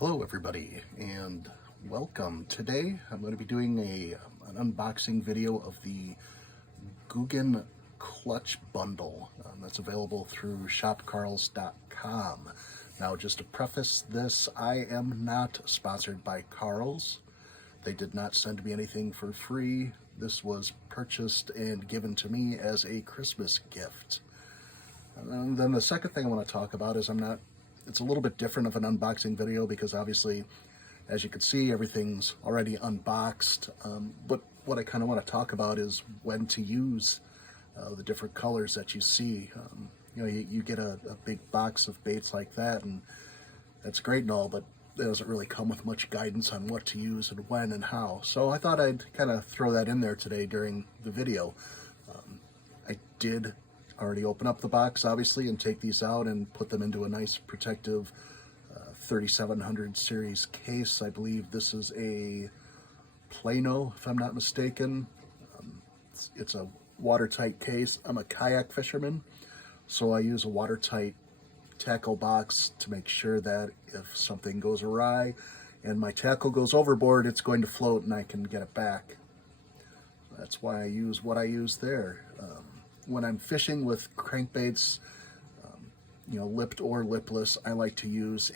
Hello everybody and welcome. Today I'm going to be doing an unboxing video of the Googan Klutch bundle that's available through shopkarls.com. Now, just to preface this, I am not sponsored by Karls. They did not send me anything for free. This was purchased and given to me as a Christmas gift. And then the second thing I want to talk about is it's a little bit different of an unboxing video because obviously, as you can see, everything's already unboxed. But what I kind of want to talk about is when to use the different colors that you see. You get a big box of baits like that, and that's great and all, but it doesn't really come with much guidance on what to use and when and how. So I thought I'd kind of throw that in there today during the video. I did already open up the box, obviously, and take these out and put them into a nice protective 3700 series case. I believe this is a Plano, if I'm not mistaken. It's a watertight case. I'm a kayak fisherman, so I use a watertight tackle box to make sure that if something goes awry and my tackle goes overboard, it's going to float and I can get it back. That's why I use what I use there. When I'm fishing with crankbaits, lipped or lipless, I like to use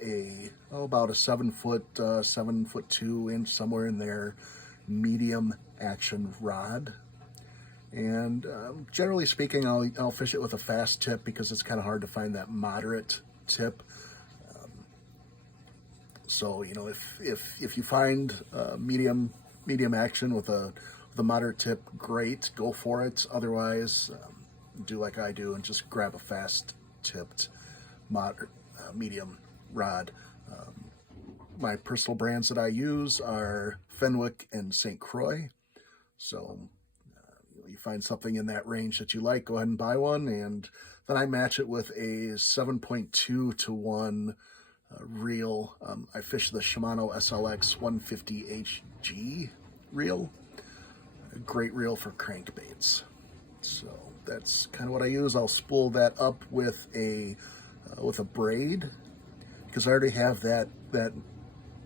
about a 7 foot, 7'2" inch, somewhere in there, medium action rod. And generally speaking, I'll fish it with a fast tip because it's kind of hard to find that moderate tip. So if you find medium action with a moderate tip, great, go for it. Otherwise, do like I do and just grab a fast tipped medium rod. My personal brands that I use are Fenwick and St. Croix. So you find something in that range that you like, go ahead and buy one, and then I match it with a 7.2 to 1 reel. I fish the Shimano SLX 150 HG reel. A great reel for crankbaits. So that's kind of what I use. I'll spool that up with a braid because I already have that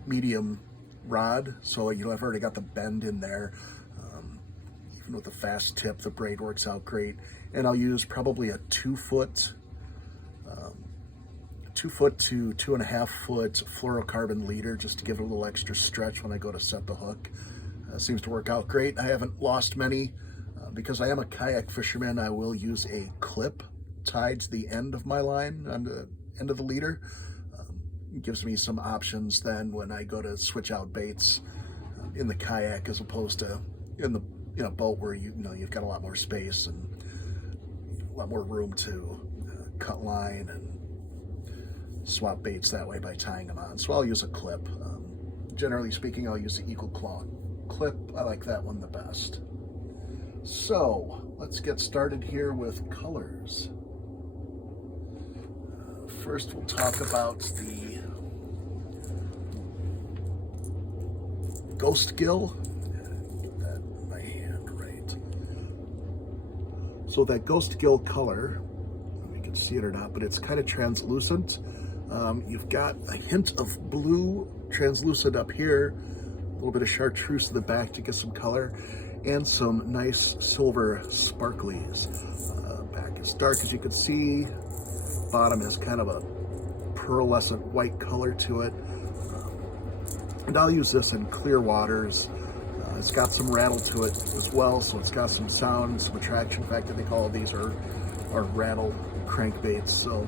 medium rod. So I've already got the bend in there. Even with a fast tip, the braid works out great. And I'll use probably a 2 foot to 2.5 foot fluorocarbon leader just to give it a little extra stretch when I go to set the hook. Seems to work out great. I haven't lost many. Because I am a kayak fisherman, I will use a clip tied to the end of my line, on the end of the leader. It gives me some options then when I go to switch out baits in the kayak as opposed to in a boat where you've got a lot more space and a lot more room to cut line and swap baits that way by tying them on. So I'll use a clip. Generally speaking, I'll use the Eagle Claw clip. I like that one the best. So let's get started here with colors. First, we'll talk about the Ghost Gill. Get that in my hand right. So that Ghost Gill color, we can see it or not, but it's kind of translucent. You've got a hint of blue translucent up here, a little bit of chartreuse in the back to get some color, and some nice silver sparklies. Back is dark, as you can see. Bottom is kind of a pearlescent white color to it. And I'll use this in clear waters. It's got some rattle to it as well, so it's got some sound, some attraction. In fact, I think all of these are rattle crankbaits. So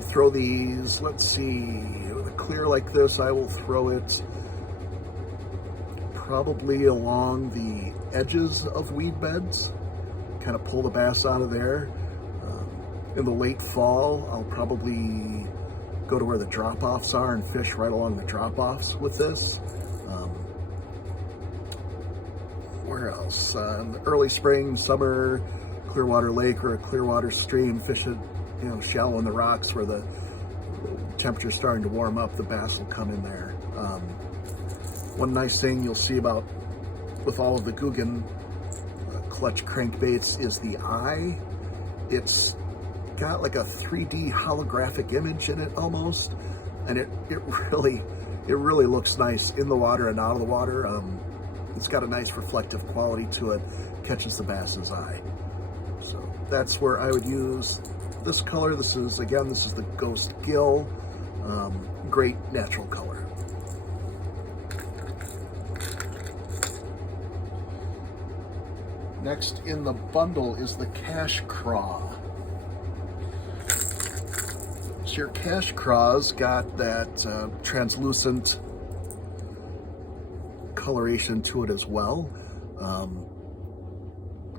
throw these, let's see, with a clear like this, I will throw it probably along the edges of weed beds, kind of pull the bass out of there. In the late fall, I'll probably go to where the drop-offs are and fish right along the drop-offs with this. Where else? In the early spring, summer, Clearwater Lake or a Clearwater stream, fish it, shallow in the rocks where the temperature's starting to warm up, the bass will come in there. One nice thing you'll see with all of the Googan Klutch crankbaits is the eye. It's got like a 3D holographic image in it almost. and it really looks nice in the water and out of the water. It's got a nice reflective quality to it, catches the bass's eye. So that's where I would use this color. This is the Ghost Gill. Great natural color. Next in the bundle is the Cash Craw. So your Cash Craw's got that translucent coloration to it as well.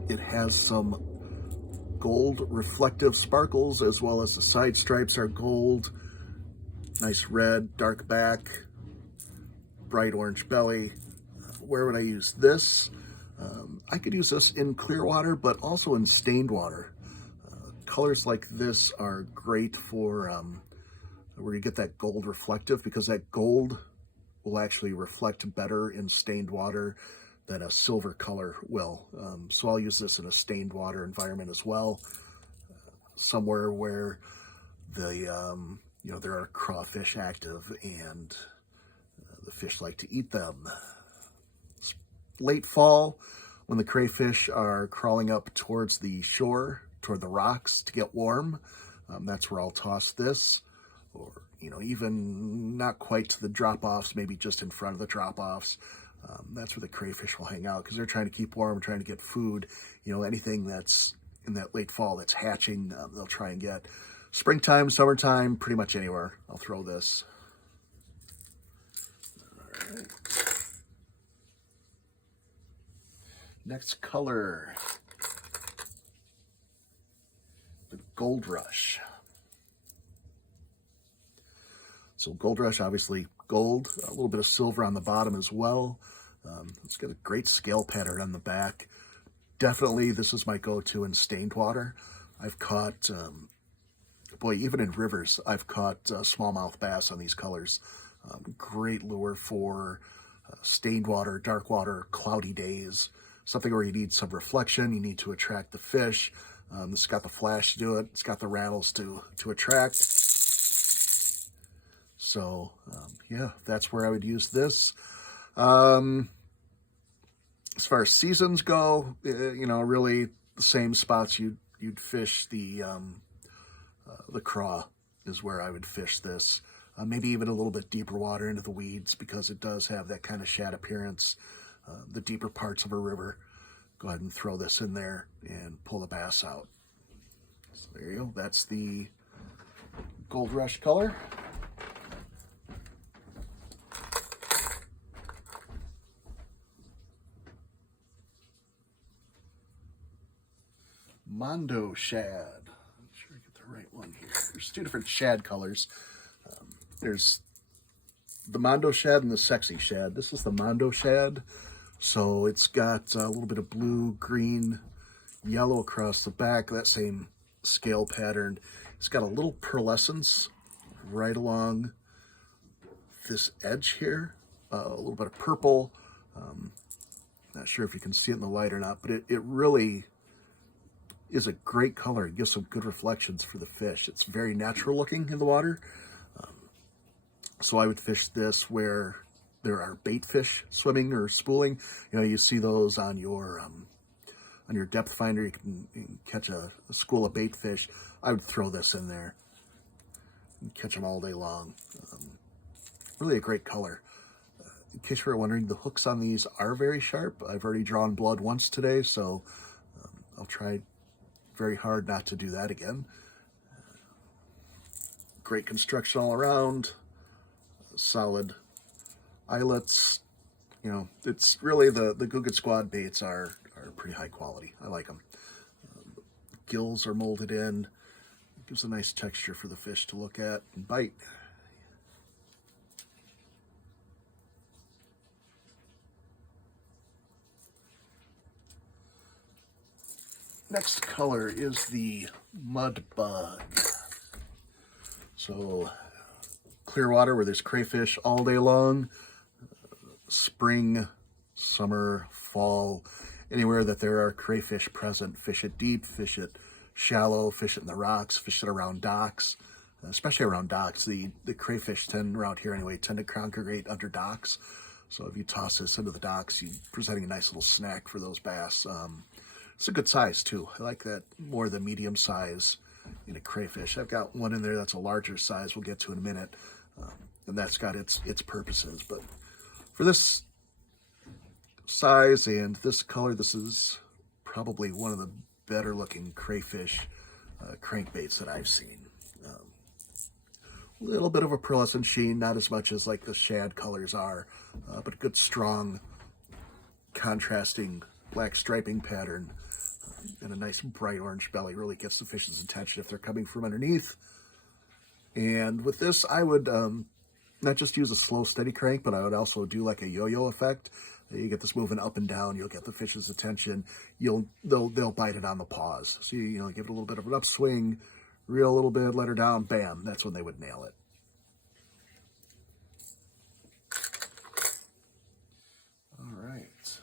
It has some gold reflective sparkles, as well as the side stripes are gold. Nice red, dark back, bright orange belly. Where would I use this? I could use this in clear water, but also in stained water. Colors like this are great for where you get that gold reflective, because that gold will actually reflect better in stained water than a silver color will. So I'll use this in a stained water environment as well, somewhere where the there are crawfish active and the fish like to eat them. It's late fall, when the crayfish are crawling up towards the shore, toward the rocks to get warm. That's where I'll toss this, or even not quite to the drop-offs, maybe just in front of the drop-offs. That's where the crayfish will hang out, because they're trying to keep warm, trying to get food. Anything that's in that late fall that's hatching, they'll try and get. Springtime, summertime, pretty much anywhere, I'll throw this. All right. Next color, the Gold Rush. So Gold Rush, obviously gold, a little bit of silver on the bottom as well. It's got a great scale pattern on the back. Definitely, this is my go-to in stained water. I've caught, even in rivers, I've caught smallmouth bass on these colors. Great lure for stained water, dark water, cloudy days. Something where you need some reflection, you need to attract the fish. This has got the flash to do it. It's got the rattles to attract. So, yeah, that's where I would use this. As far as seasons go, really the same spots you'd fish the craw is where I would fish this. Maybe even a little bit deeper water into the weeds, because it does have that kind of shad appearance. The deeper parts of a river. Go ahead and throw this in there and pull the bass out. So there you go. That's the Gold Rush color. Mondo Shad. I'm sure I get the right one here. There's two different shad colors. There's the Mondo Shad and the Sexy Shad. This is the Mondo Shad. So it's got a little bit of blue, green, yellow across the back, that same scale pattern. It's got a little pearlescence right along this edge here, a little bit of purple. Not sure if you can see it in the light or not, but it really is a great color. It gives some good reflections for the fish. It's very natural looking in the water. So I would fish this where there are bait fish swimming or spooling. You see those on your depth finder. You can catch a school of bait fish. I would throw this in there and catch them all day long. Really a great color. In case you were wondering, the hooks on these are very sharp. I've already drawn blood once today, so I'll try very hard not to do that again. Great construction all around. Solid eyelets. It's really the Googan Squad baits are pretty high quality. I like them. Gills are molded in. It gives a nice texture for the fish to look at and bite. Next color is the Mud Bug. So clear water where there's crayfish all day long. Spring, summer, fall, anywhere that there are crayfish present, fish it deep, fish it shallow, fish it in the rocks, fish it around docks. especially around docks. The crayfish around here anyway tend to congregate under docks. So if you toss this into the docks, you're presenting a nice little snack for those bass. It's a good size too. I like that more the medium size in a crayfish. I've got one in there that's a larger size we'll get to in a minute. And that's got its purposes. But for this size and this color, this is probably one of the better looking crayfish crankbaits that I've seen. A little bit of a pearlescent sheen, not as much as like the shad colors are, but a good strong contrasting black striping pattern and a nice bright orange belly really gets the fish's attention if they're coming from underneath. And with this, I would not just use a slow, steady crank, but I would also do like a yo-yo effect. You get this moving up and down, you'll get the fish's attention. They'll bite it on the paws. So you know, give it a little bit of an upswing, reel a little bit, let her down, bam. That's when they would nail it. All right.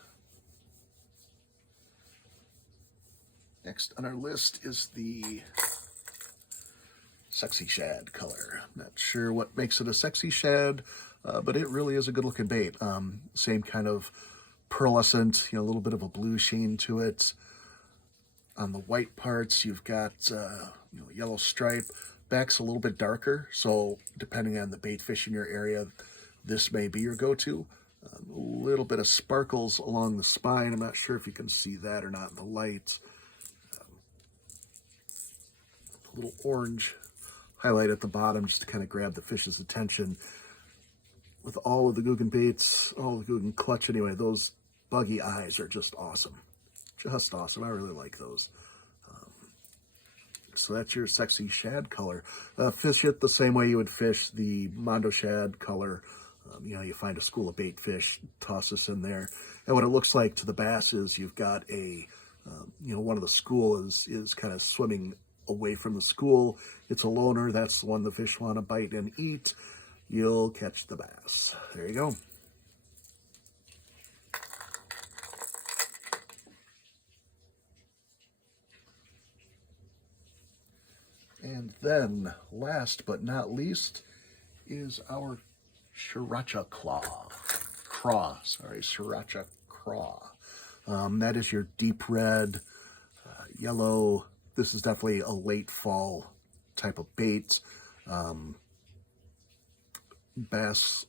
Next on our list is the sexy shad color. Not sure what makes it a sexy shad, but it really is a good looking bait. Same kind of pearlescent, you know, a little bit of a blue sheen to it. On the white parts, you've got you know, yellow stripe. Back's a little bit darker, so depending on the bait fish in your area, this may be your go-to. A little bit of sparkles along the spine. I'm not sure if you can see that or not in the light. A little orange highlight at the bottom just to kind of grab the fish's attention. With all of the Googan baits, all the Googan Klutch anyway, those buggy eyes are just awesome. Just awesome. I really like those. So that's your sexy shad color. Fish it the same way you would fish the Mondo shad color. You know, you find a school of bait fish, toss this in there. And what it looks like to the bass is you've got a, you know, one of the school is kind of swimming away from the school. It's a loner. That's the one the fish want to bite and eat. You'll catch the bass. There you go. And then, last but not least, is our Sriracha Sriracha Craw. That is your deep red, yellow. This is definitely a late fall type of bait. Bass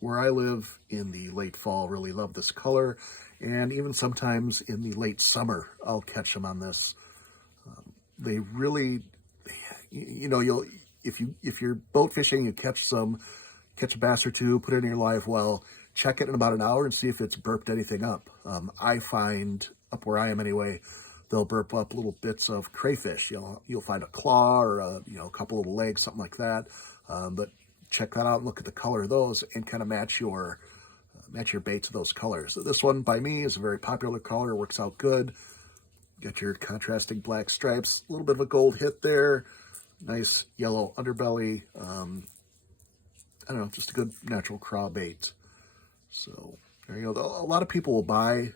where I live in the late fall really love this color, and even sometimes in the late summer I'll catch them on this. They really, you know, if you're boat fishing, you catch a bass or two, put it in your live well, check it in about an hour and see if it's burped anything up. I find, up where I am anyway, they'll burp up little bits of crayfish. You'll find a claw or a couple little legs, something like that. But check that out and look at the color of those and kind of match your bait to those colors. So this one by me is a very popular color, works out good. Got your contrasting black stripes, a little bit of a gold hit there, nice yellow underbelly. I don't know, just a good natural craw bait. So there you go. A lot of people will buy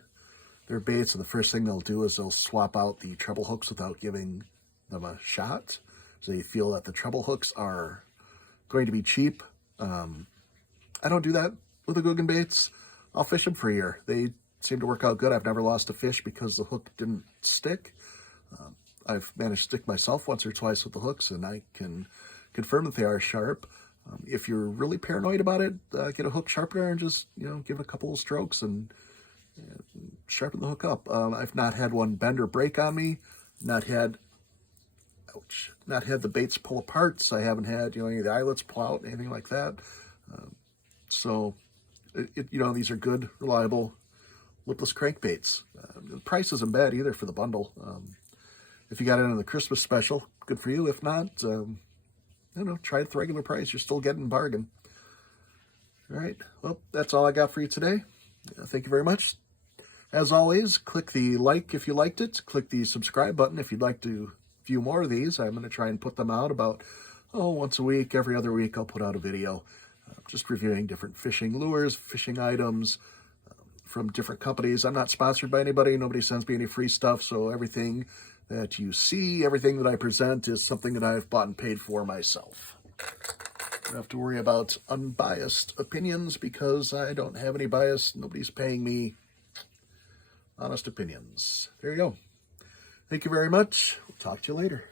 their baits, and the first thing they'll do is they'll swap out the treble hooks without giving them a shot. So you feel that the treble hooks are going to be cheap. I don't do that with the Googan baits. I'll fish them for a year. They seem to work out good. I've never lost a fish because the hook didn't stick. I've managed to stick myself once or twice with the hooks, and I can confirm that they are sharp. If you're really paranoid about it, get a hook sharpener and just, give it a couple of strokes and sharpen the hook up. I've not had one bend or break on me. Not had the baits pull apart. So I haven't had, any of the eyelets pull out, anything like that. These are good, reliable, lipless crankbaits. The price isn't bad either for the bundle. If you got it in the Christmas special, good for you. If not, try it at the regular price. You're still getting a bargain. All right. Well, that's all I got for you today. Thank you very much. As always, click the like if you liked it. Click the subscribe button if you'd like to view more of these. I'm going to try and put them out about, once a week, every other week. I'll put out a video just reviewing different fishing lures, fishing items from different companies. I'm not sponsored by anybody. Nobody sends me any free stuff, so everything that you see everything that I present is something that I've bought and paid for myself. I don't have to worry about unbiased opinions because I don't have any bias. Nobody's paying me. Honest opinions. There you go. Thank you very much. We'll talk to you later.